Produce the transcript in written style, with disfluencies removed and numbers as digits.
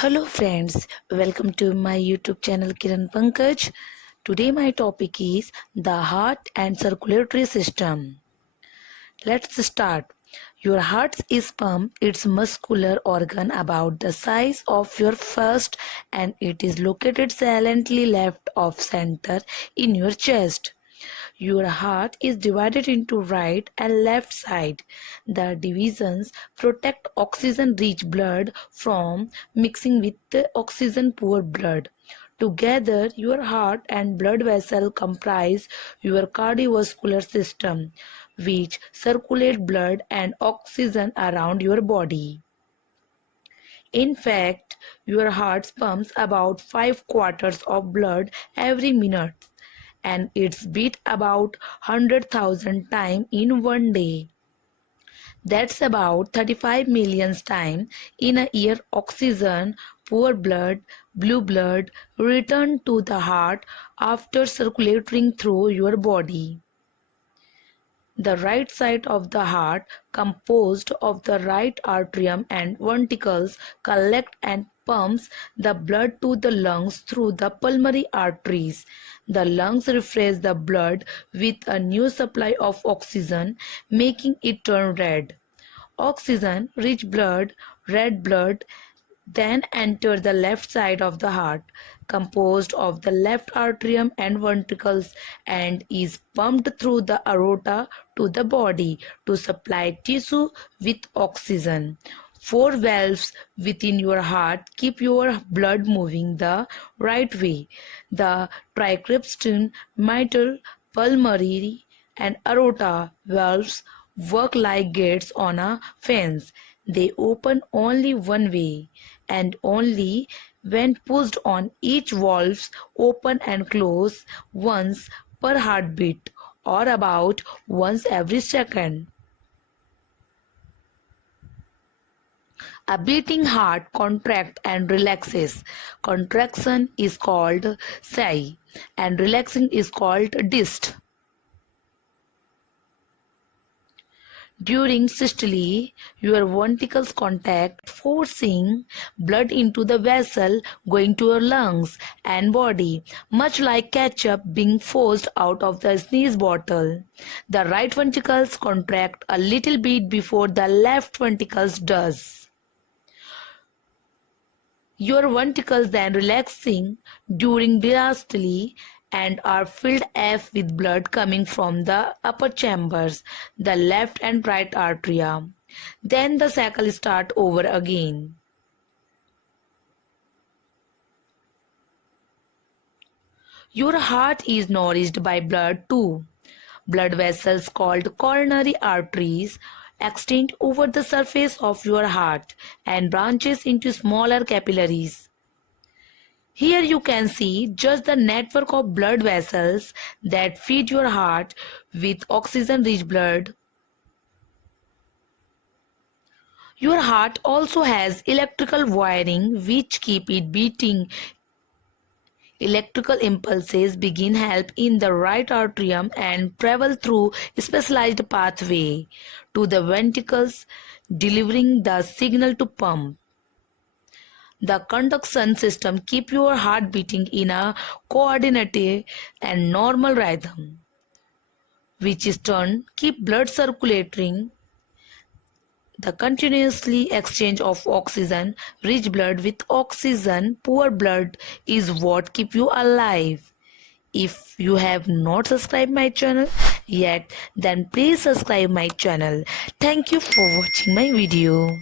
Hello friends, welcome to my YouTube channel Kiran Pankaj. Today my topic is the heart and circulatory system. Let's start. Your heart is pump, it's muscular organ about the size of your fist and it is located silently left of center in your chest. Your heart is divided into right and left side. The divisions protect oxygen-rich blood from mixing with the oxygen-poor blood. Together, your heart and blood vessel comprise your cardiovascular system, which circulate blood and oxygen around your body. In fact, your heart pumps about 5/4 of blood every minute and it's beat about 100,000 times in one day. That's about 35 million times in a year. Oxygen, poor blood, blue blood return to the heart after circulating through your body. The right side of the heart, composed of the right atrium and ventricles, collect and pumps the blood to the lungs through the pulmonary arteries. The lungs refresh the blood with a new supply of oxygen, making it turn red. Oxygen-rich blood, red blood, then enter the left side of the heart, composed of the left atrium and ventricles, and is pumped through the aorta to the body to supply tissue with oxygen. 4 valves within your heart keep your blood moving the right way. The tricuspid, mitral, pulmonary, and aorta valves work like gates on a fence. They open only one way, and only when pushed on. Each valves open and close once per heartbeat, or about once every second. A beating heart contracts and relaxes. Contraction is called sigh, and relaxing is called dist. During systole, your ventricles contract, forcing blood into the vessel going to your lungs and body, much like ketchup being forced out of the sneeze bottle. The right ventricles contract a little bit before the left ventricles does. Your ventricles then relaxing during diastole and are filled with blood coming from the upper chambers, the left and right arteria. Then the cycle starts over again. Your heart is nourished by blood too. Blood vessels called coronary arteries extend over the surface of your heart and branches into smaller capillaries. Here you can see just the network of blood vessels that feed your heart with oxygen-rich blood. Your heart also has electrical wiring which keep it beating. Electrical impulses begin help in the right atrium and travel through a specialized pathway to the ventricles, delivering the signal to pump. The conduction system keeps your heart beating in a coordinated and normal rhythm, which in turn keep blood circulating. The continuously exchange of oxygen-rich blood with oxygen-poor blood is what keeps you alive. If you have not subscribed my channel yet, then please subscribe my channel. Thank you for watching my video.